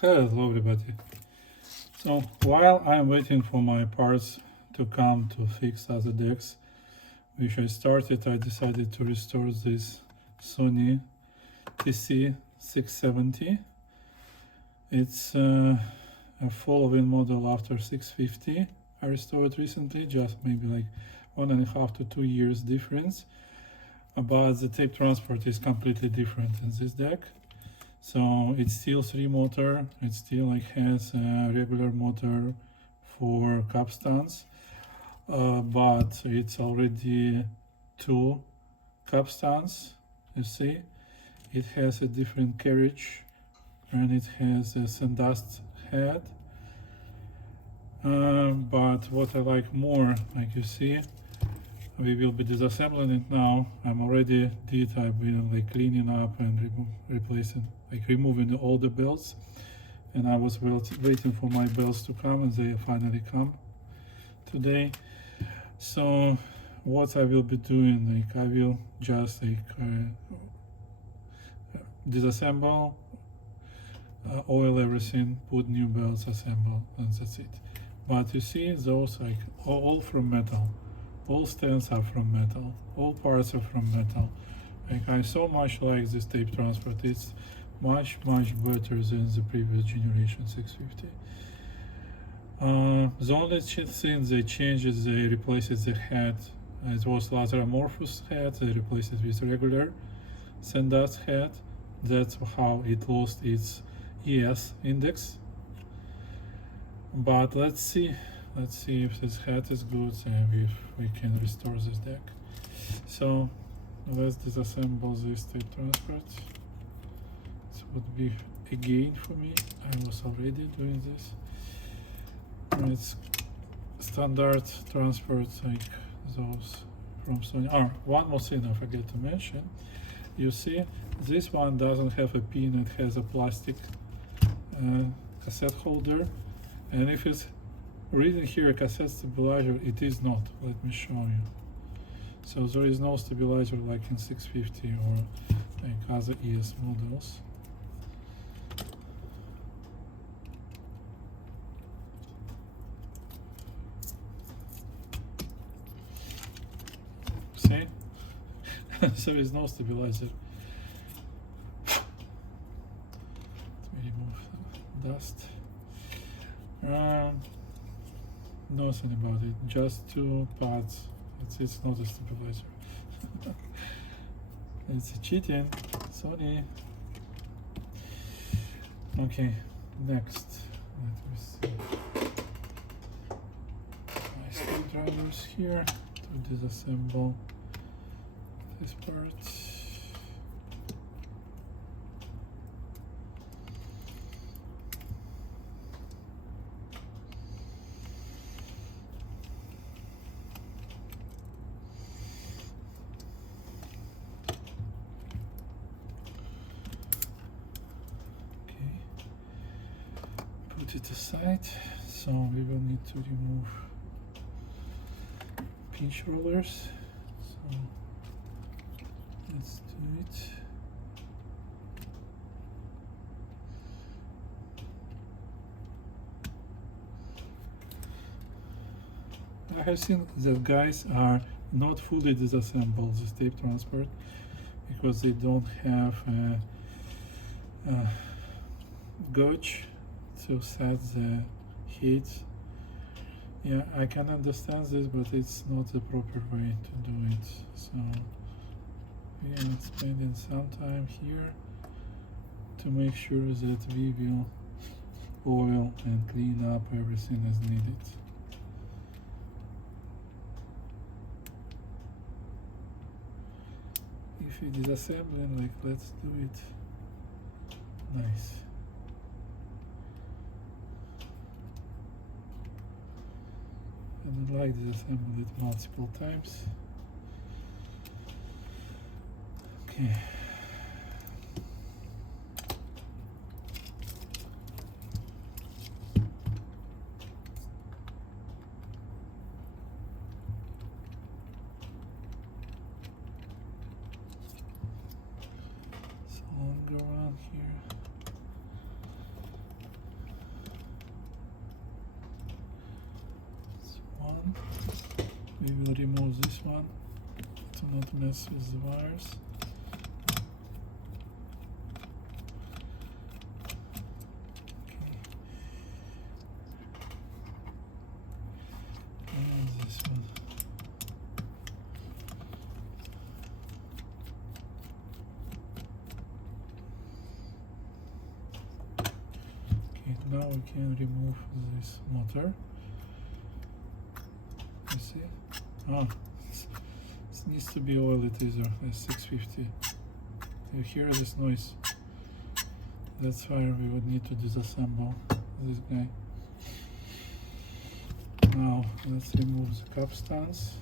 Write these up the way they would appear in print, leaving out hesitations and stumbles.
Hello everybody. So while I'm waiting for my parts to come to fix other decks which I started, I decided to restore this Sony TC-K670. It's a following model after 650. I restored recently, just maybe like 1.5 to 2 years difference, but the tape transport is completely different in this deck. So it's still 3 motor, it still like has a regular motor for capstans, but it's already 2 capstans, you see. It has a different carriage and it has a sandust head, but what I like more, like you see, we will be disassembling it now. I'm already I've been like cleaning up and replacing, like removing all the belts, and I was waiting for my belts to come, and they finally come today. So what I will be doing, like I will just like disassemble, oil everything, put new belts, assemble, and that's it. But you see, those like all from metal. All stands are from metal, all parts are from metal. Like I so much like this tape transport. It's much better than the previous generation 650. The only thing they changed is they replaced the head. It was laser amorphous head, they replaced it with regular sandust head. That's how it lost its ES index. But let's see if this head is good and if we can restore this deck. So let's disassemble this tape transport. It would be a gain for me. I was already doing this. It's standard transport like those from Sony. One more thing I forget to mention. You see, this one doesn't have a pin, it has a plastic cassette holder. And if it's reading here a cassette stabilizer, it is not. Let me show you. So there is no stabilizer like in 650 or like other ES models. See? There is no stabilizer. Let me remove dust. Nothing about it, just 2 pads. It's not a stabilizer. It's cheating, Sony. Okay, next. Let me see. My screwdrivers here to disassemble this part. Put it aside. So we will need to remove pinch rollers. So let's do it. I have seen that guys are not fully disassemble this tape transport because they don't have a gauge to set the heat. Yeah, I can understand this, but it's not the proper way to do it. So we are spending some time here to make sure that we will oil and clean up everything as needed. If it is assembling, like let's do it nice. I would like to assemble it multiple times. Okay. So I'll go around here. remove this one to not mess with the wires. Okay. And this one. Okay, now we can remove this motor. You see? Ah, this needs to be oil tweezer, a 650. You hear this noise? That's why we would need to disassemble this guy. Now let's remove the capstans.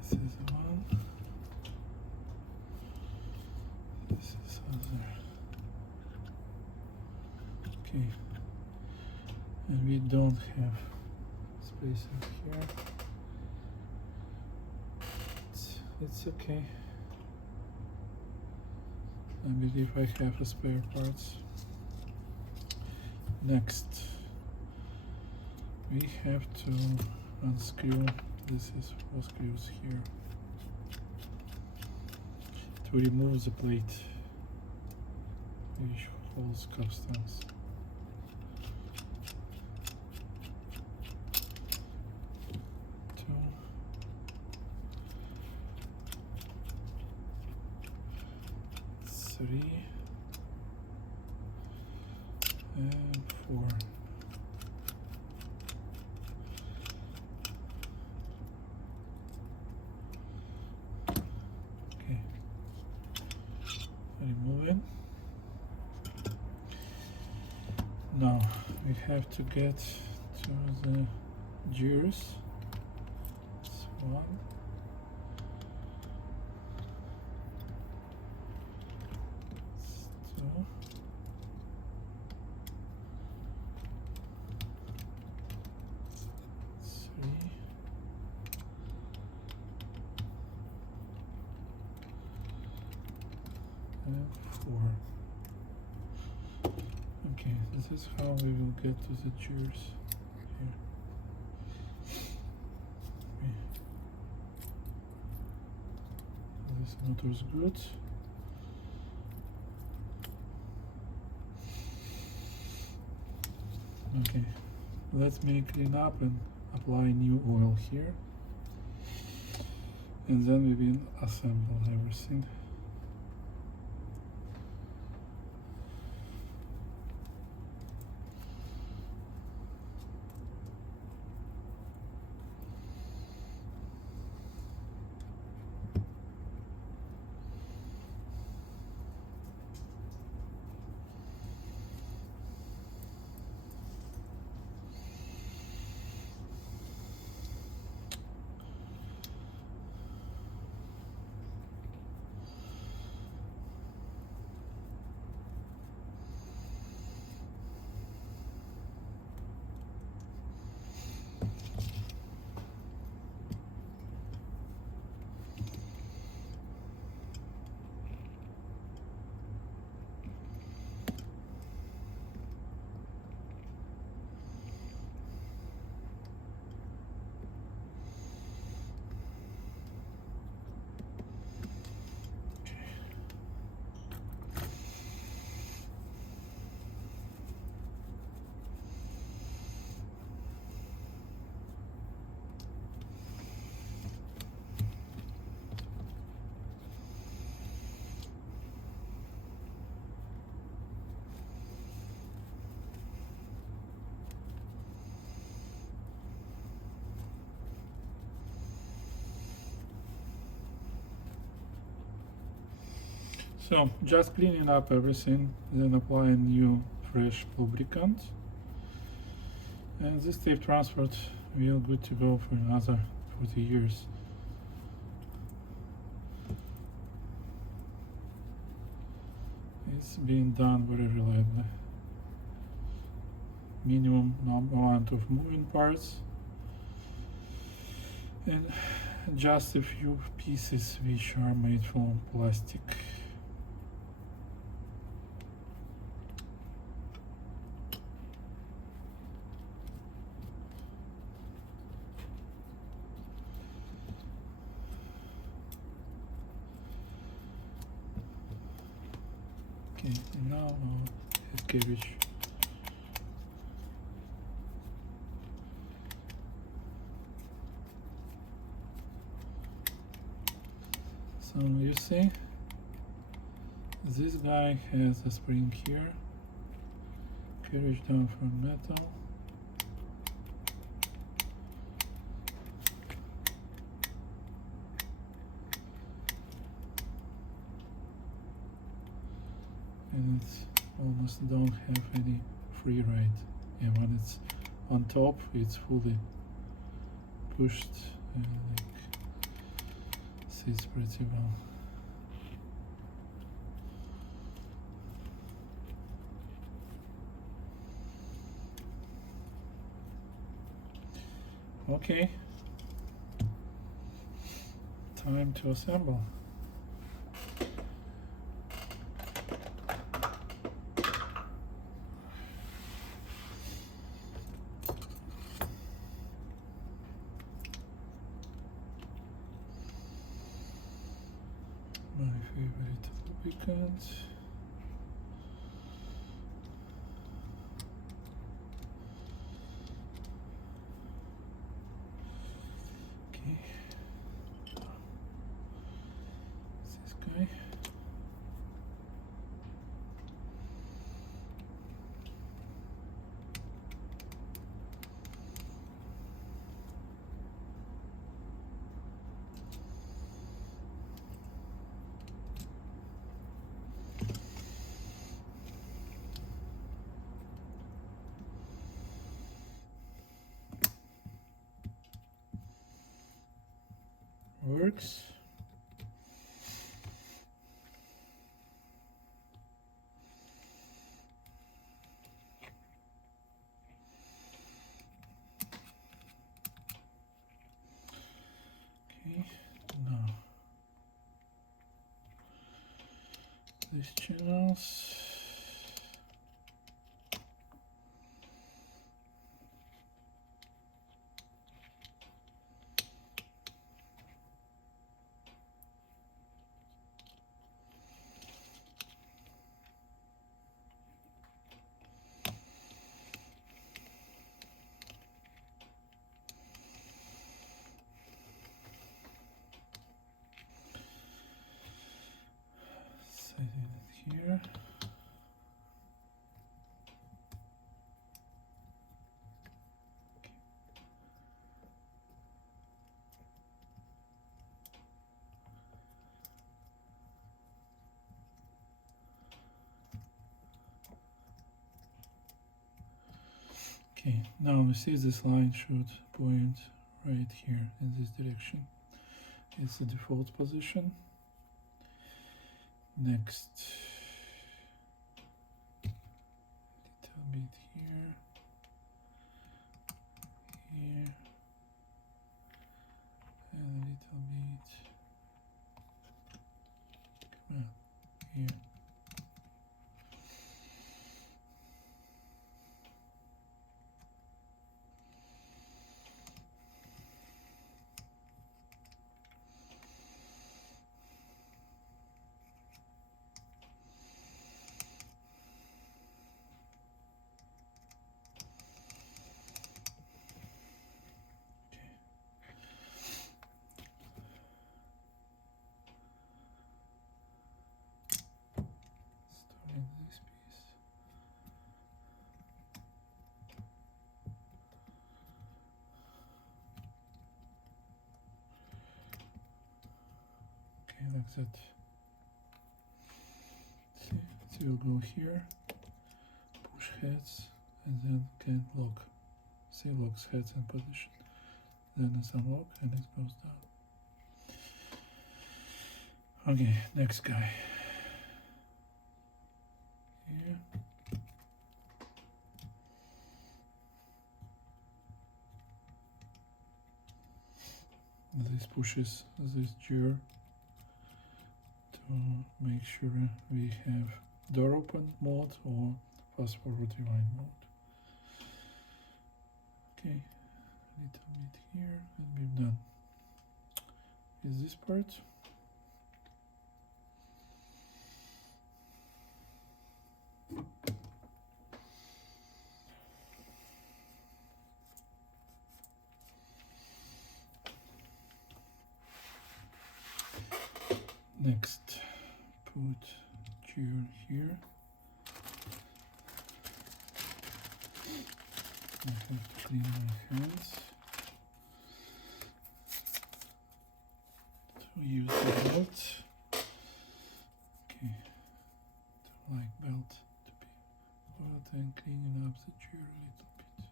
This is one. This is other. Okay. And we don't have space up here. It's okay. I believe I have a spare parts. Next, we have to unscrew. This is four screws here to remove the plate which holds capstans. Three and four. Okay, remove it. Now we have to get to the gears. This one. And four. Okay, this is how we will get to the gears here. Okay. This motor's good. Okay, let me clean up and apply new oil here, and then we will assemble everything. So just cleaning up everything, then applying new fresh lubricant, and this tape transport will good to go for another 40 years. It's being done very reliably. Minimum amount of moving parts, and just a few pieces which are made from plastic. Okay, now carriage. So you see, this guy has a spring here, carriage down from metal. And it's almost don't have any free ride. And when it's on top, it's fully pushed and like sits pretty well. Okay, time to assemble. My favorite lubricant. Okay. This guy. Works. Okay, now these channels. Set it here. Okay, now we see this line should point right here in this direction. It's the default position. Next, little bit here, here, and a little bit, come on, here. Starting this piece. Okay, like that. See, it will go here, push heads, and then can lock. See, locks heads in position. Then it's unlock and it goes down. Okay, next guy. Here. This pushes this gear to make sure we have door open mode or fast forward rewind mode. Okay, a little bit here and we're done. Is this part? Next, put gear here. I have to clean my hands to use the belt. Okay, to like belt to be oiled and cleaning up the gear a little bit.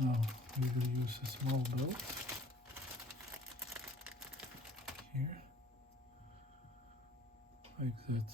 Now we will use a small belt here, like that.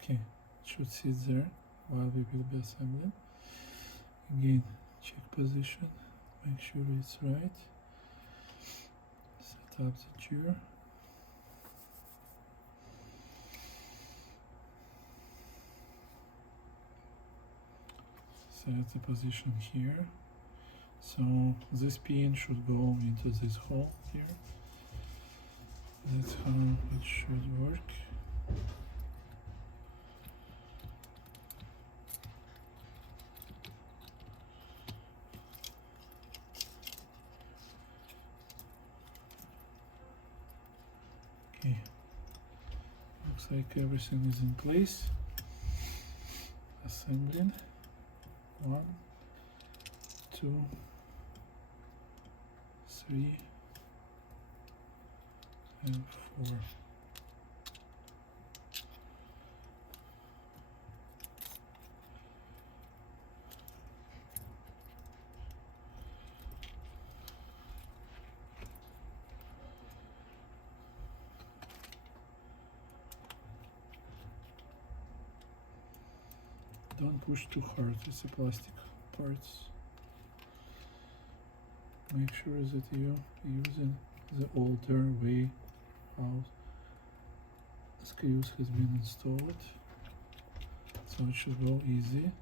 Okay, it should sit there while we will be assembling. Again, check position, make sure it's right. Set up the gear. Set the position here. So this pin should go into this hole here. That's how it should work. Okay, looks like everything is in place. Assembling. 1, 2, 3, and 4. Don't push too hard, it's a plastic parts. Make sure that you're using the older way how screws has been installed, so it should go easy,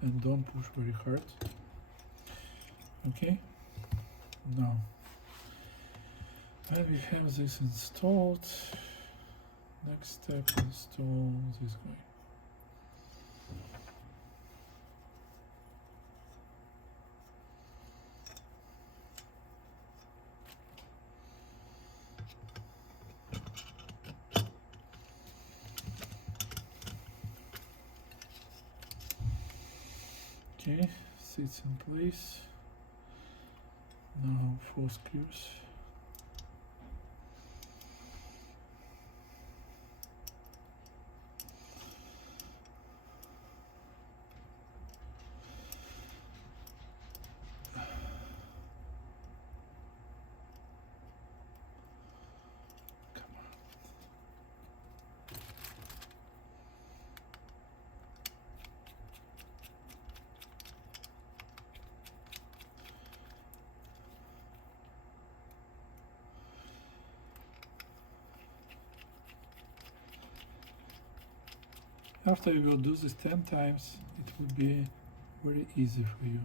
and don't push very hard. Okay, now when we have this installed, next step is install this guy. Okay, sits in place. Now 4 screws. After you will do this 10 times, it will be very easy for you.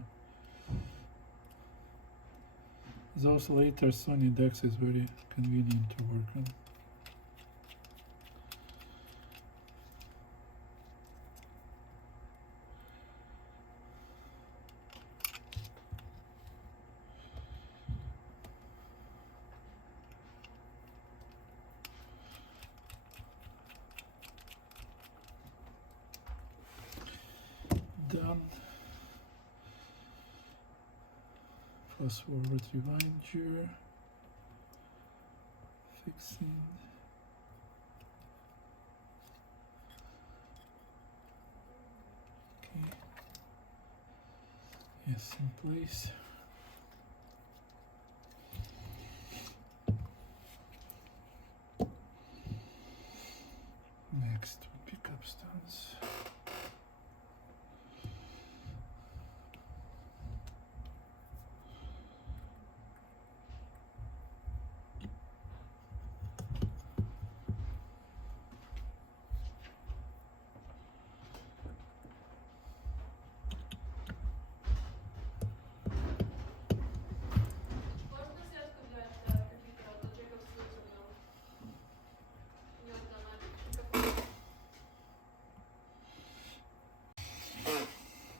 Those later Sony decks is very convenient to work on. Done. Fast forward rewind gear. Fix scene. Okay. Yes, in place. Next would be Capstans. Можно связку взять какие-то от джеков с вызовом? Не отдана.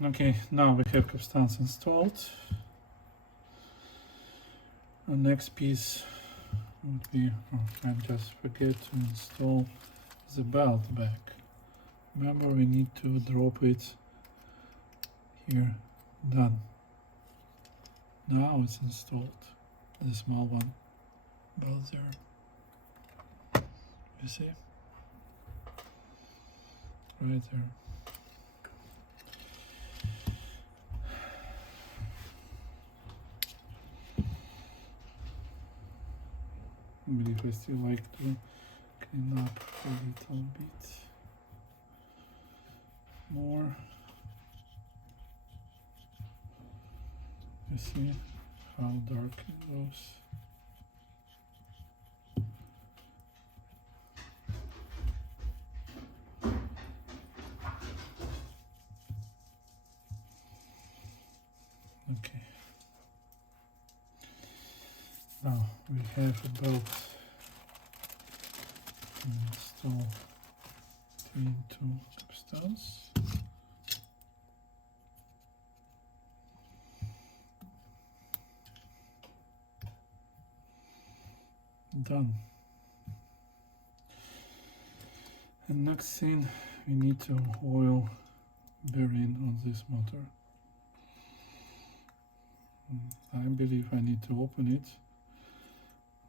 Okay, now we have Capstans installed. The next piece would be, I just forget to install the belt back. Remember, we need to drop it here. Done. Now it's installed. The small one, about there. You see? Right there. I believe I still like to clean up a little bit more. You see how dark it goes. Okay. Now we have about to install between two Capstans. Done. And next thing, we need to oil bearing on this motor. I believe I need to open it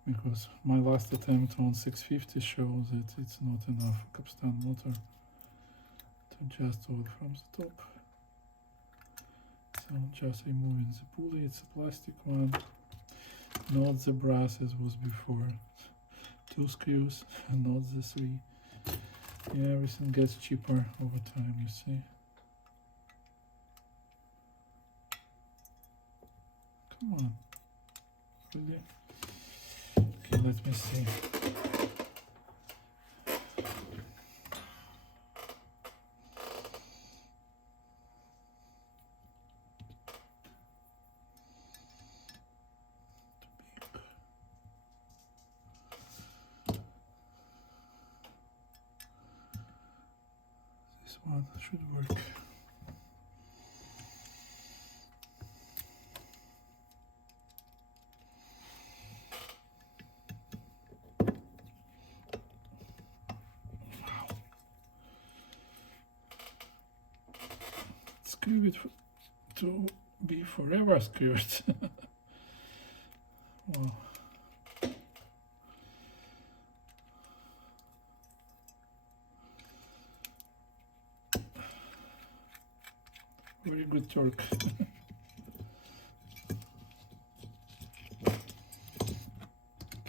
because my last attempt on 650 shows that it's not enough Capstan motor to just oil from the top. So just removing the pulley, it's a plastic one, not the brass as was before. 2 screws and not the 3. Yeah, everything gets cheaper over time, you see. Come on, really? Okay, let me see. This one should work. Screw it to be forever screwed. Wow. Very good torque. Okay,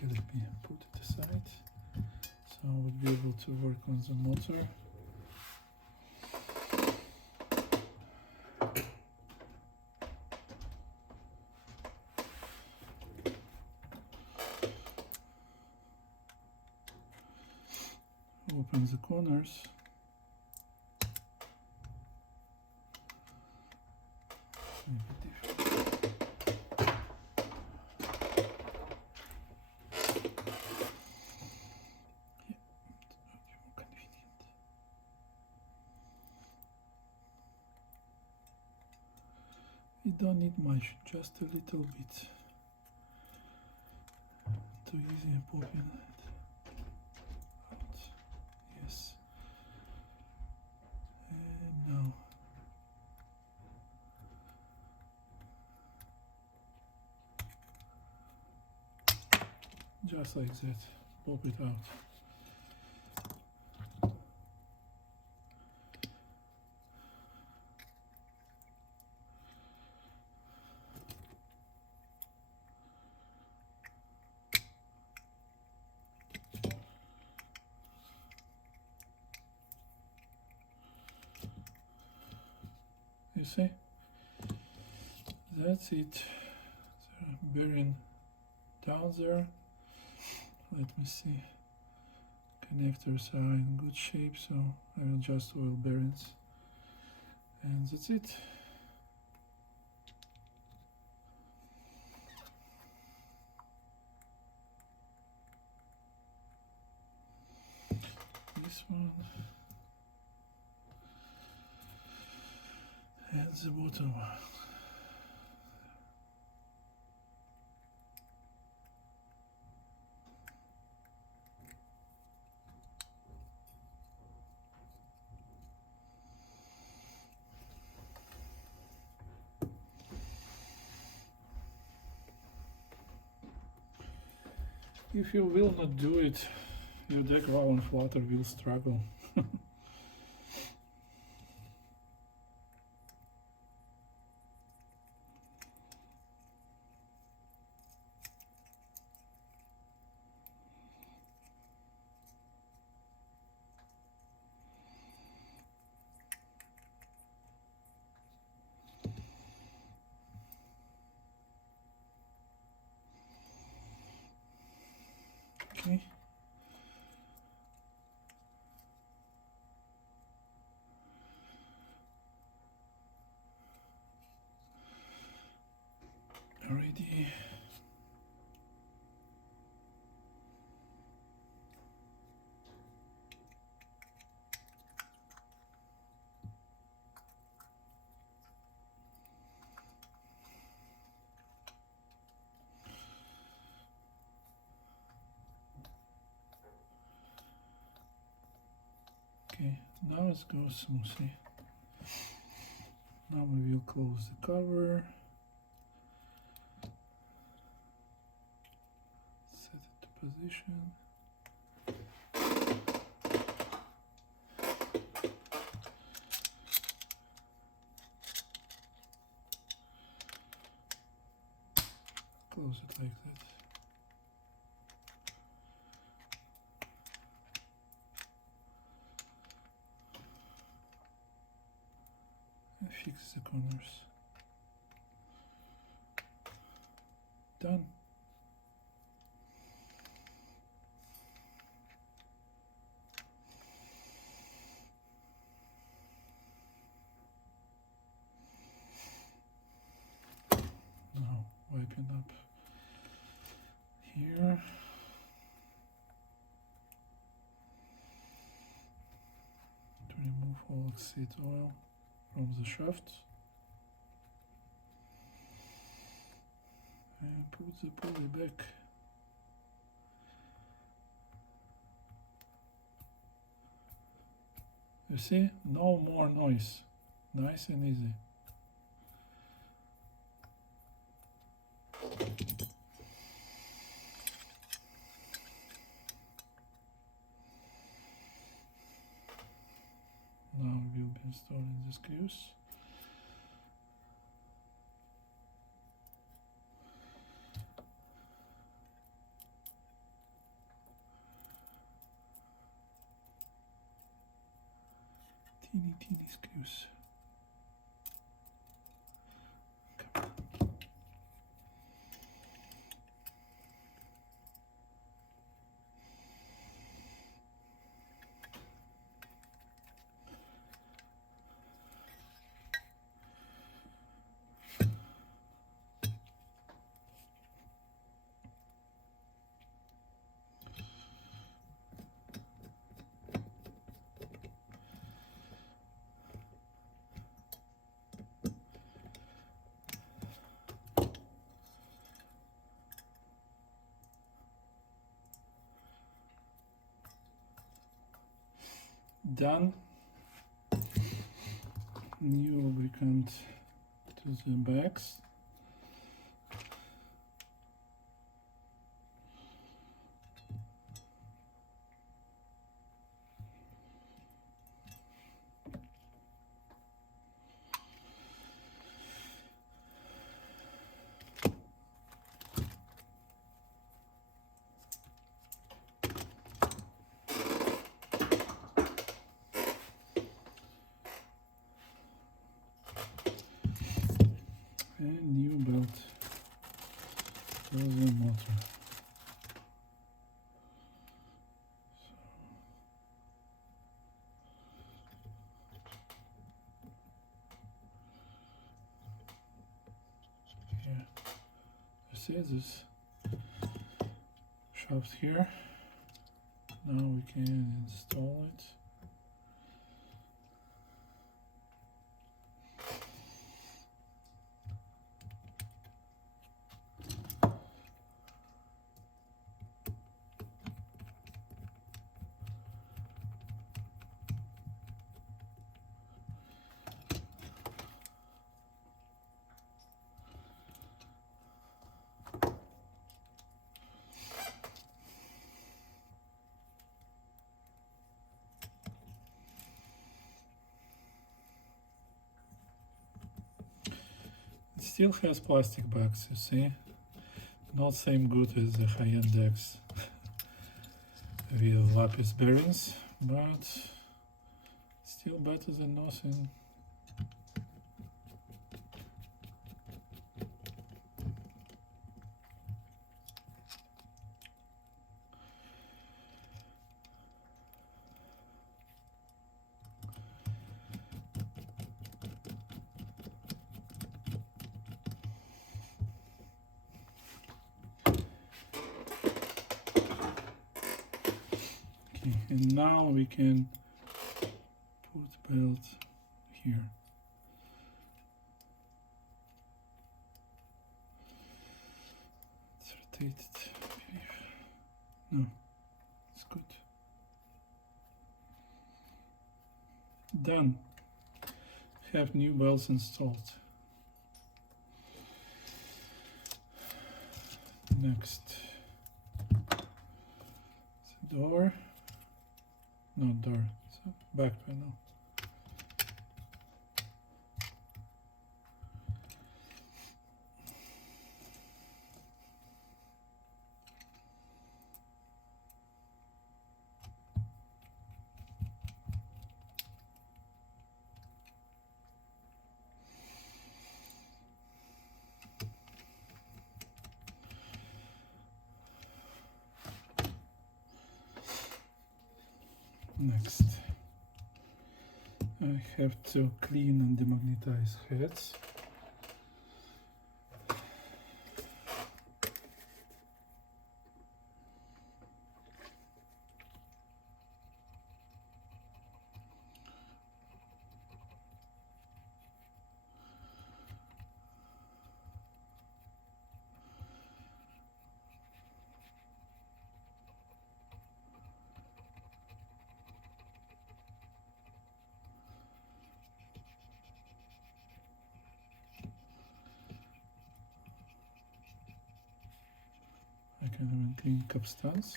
let me put it aside. So I would be able to work on the motor. Open the corners. You don't need much, just a little bit. Too easy popping it out. Yes. And now. Just like that. pop it out. You see? That's it. The bearing down there. Let me see. Connectors are in good shape, so I will just oil bearings. And that's it. This one. And the bottom one. If you will not do it, your deck valve and flutter will struggle. Okay. Ready. Okay, now it goes smoothly. Now we will close the cover. Set it to position. Close it like that. And fix the corners. Done. Now wiping up here. To remove all excess oil from the shaft. And put the pulley back. You see, no more noise. Nice and easy. Now we'll be installing the screws. Teeny screws. Come on. Done. New lubricant to the backs. and new belt for the motor. Here, you see this shaft here. Now we can install it. It still has plastic backs, you see. Not same good as the high-end decks with lapis bearings, but still better than nothing. And now we can put belt here. Let's rotate it. No, it's good. Done. Have new belts installed. Next, the door. Not door, it's a back panel. Next, I have to clean and demagnetize heads. I can even clean capstans.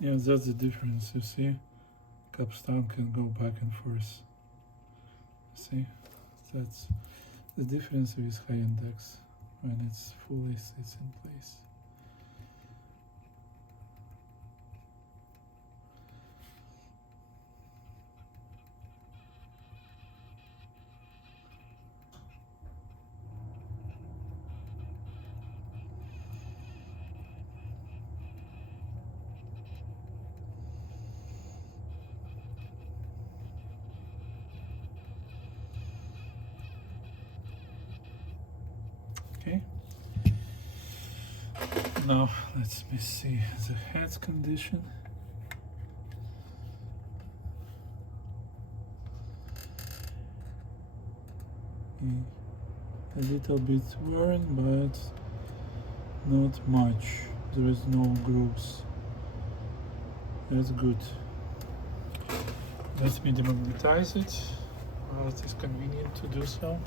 Yeah, that's the difference, you see. Capstan can go back and forth. See? That's the difference with high-end decks when it's fully sits in place. Okay. Now let me see the head's condition. A little bit worn, but not much. There is no grooves. That's good. Let me demagnetize it while it is convenient to do so.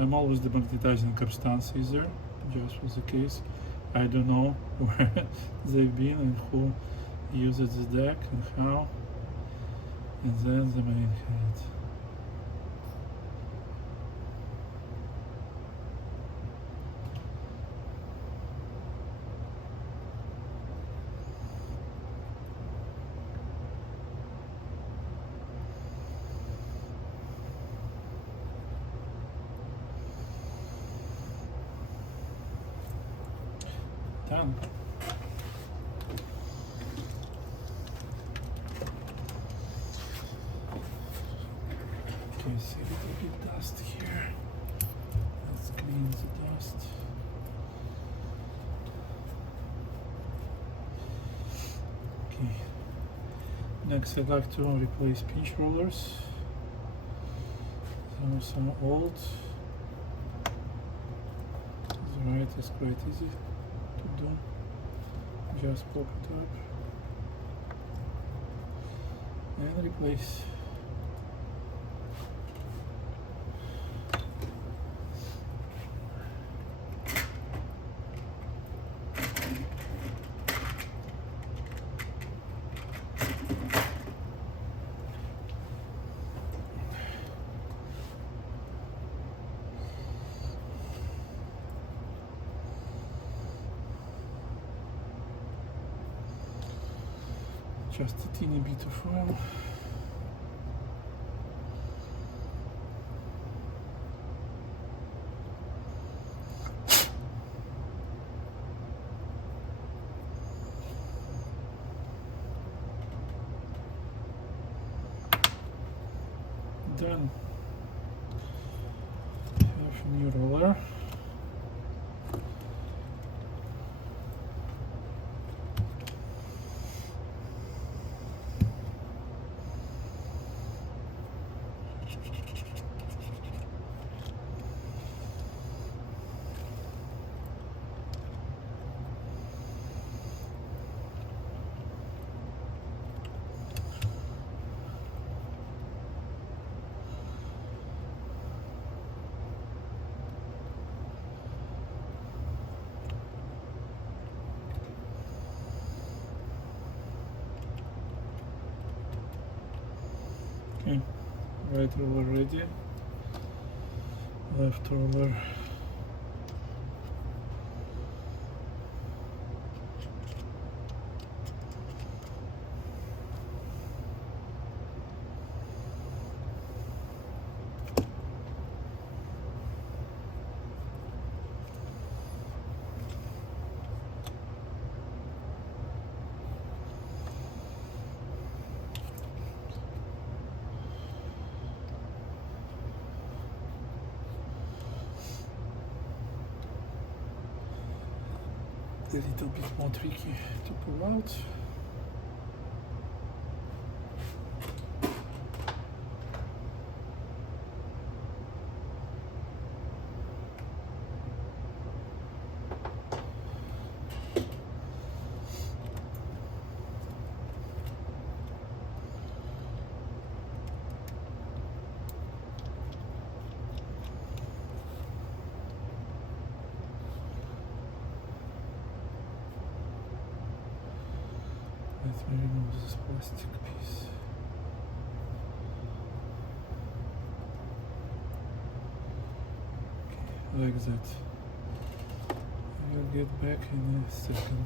I'm always demagnetizing Capstan scissor, just was the case. I don't know where they've been and who uses this deck and how. And then the main head. Done. Okay, see a little bit dust here. Let's clean the dust. Okay. Next, I'd like to replace pinch rollers. Some old. The right is quite easy to do. Just pop it up and replace. Just a teeny bit of oil. Done. Have a new roller. Okay, right roller ready, left roller a little bit more tricky to pull out. Let me remove this plastic piece. Okay, like that. I will get back in a second.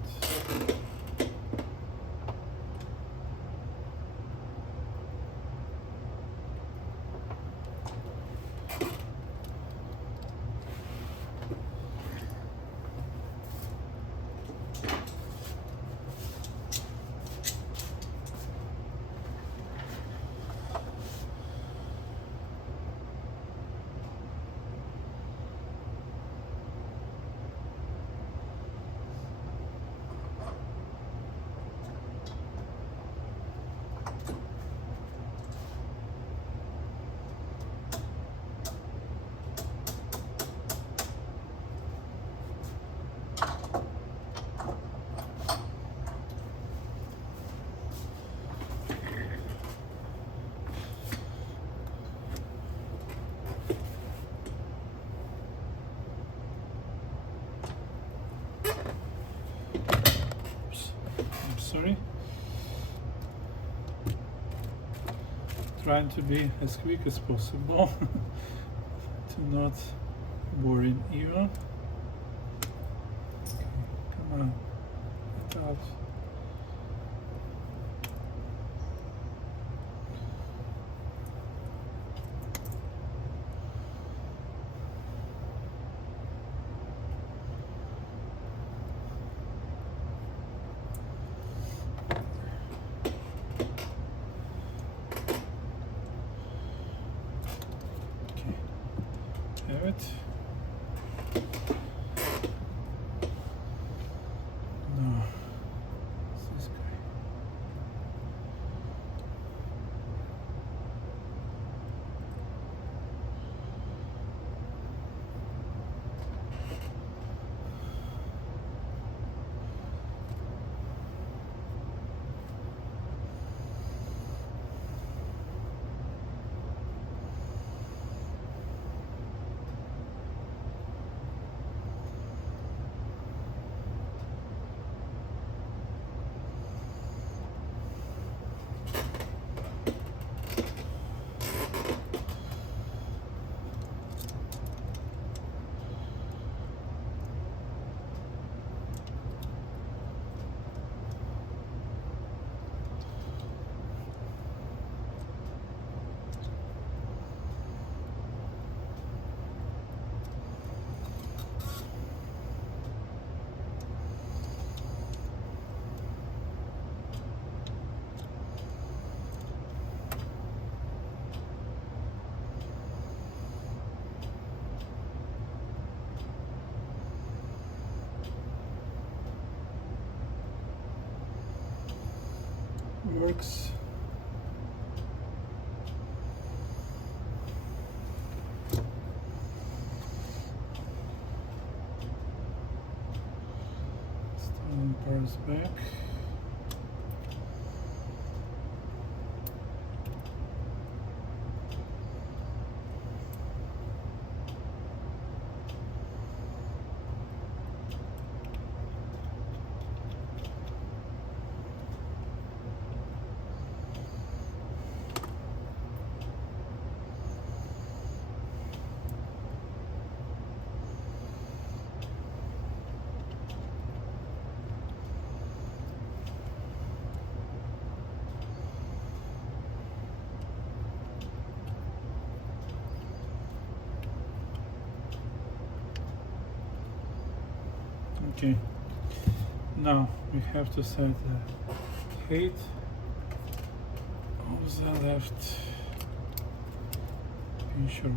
trying to be as quick as possible to not bore in Eva. Okay, come on, get out. Have it. No, this guy. Works. Stone pulls back. Okay, now we have to set the height of the left pin shoulder.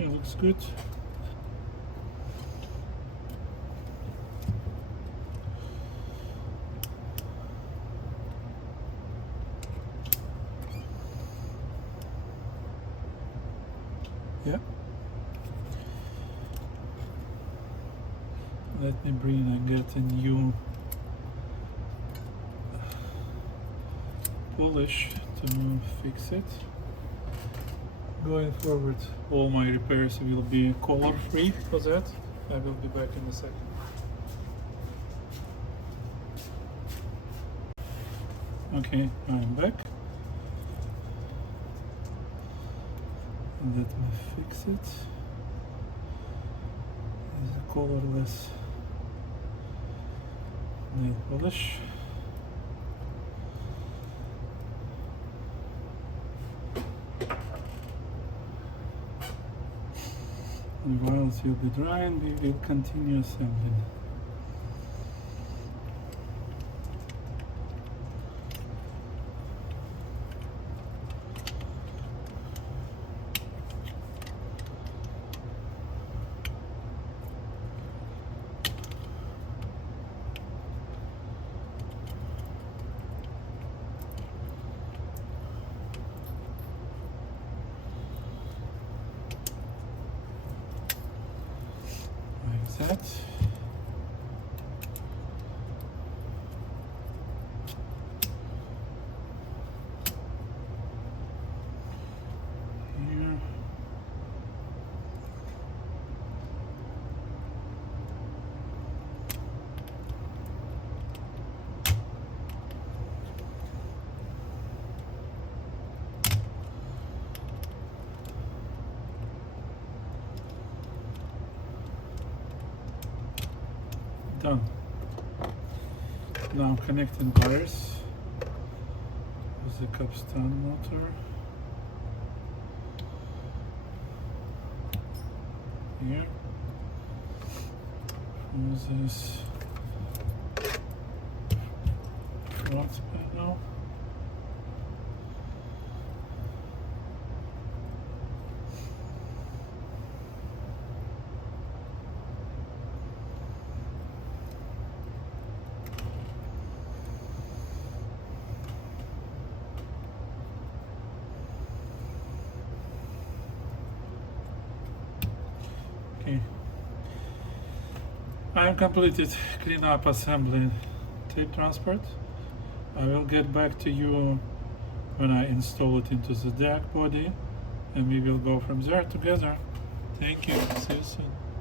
Okay, looks good. Yeah. Let me bring and get a new polish to fix it. Going forward, all my repairs will be color free for that. I will be back in a second. Okay, I'm back. And let me fix it. It's a colorless nail polish. And while it will be drying, we will continue assembling. Like that. Here. Done. Now connecting wires with the Capstan motor. Here. For this front panel. Okay. I have completed cleanup assembly tape transport. I will get back to you when I install it into the deck body, and we will go from there together. Thank you. See you soon.